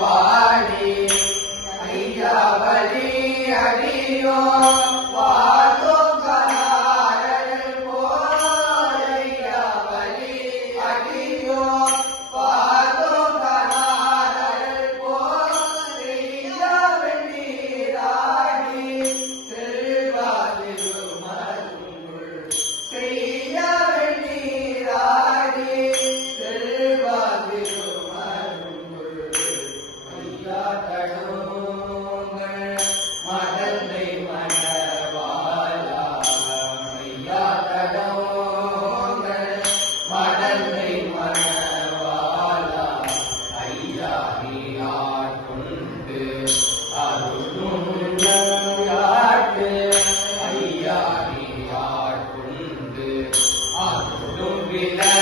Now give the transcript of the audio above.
பாடி ஐயா பலி அடியோ Amen.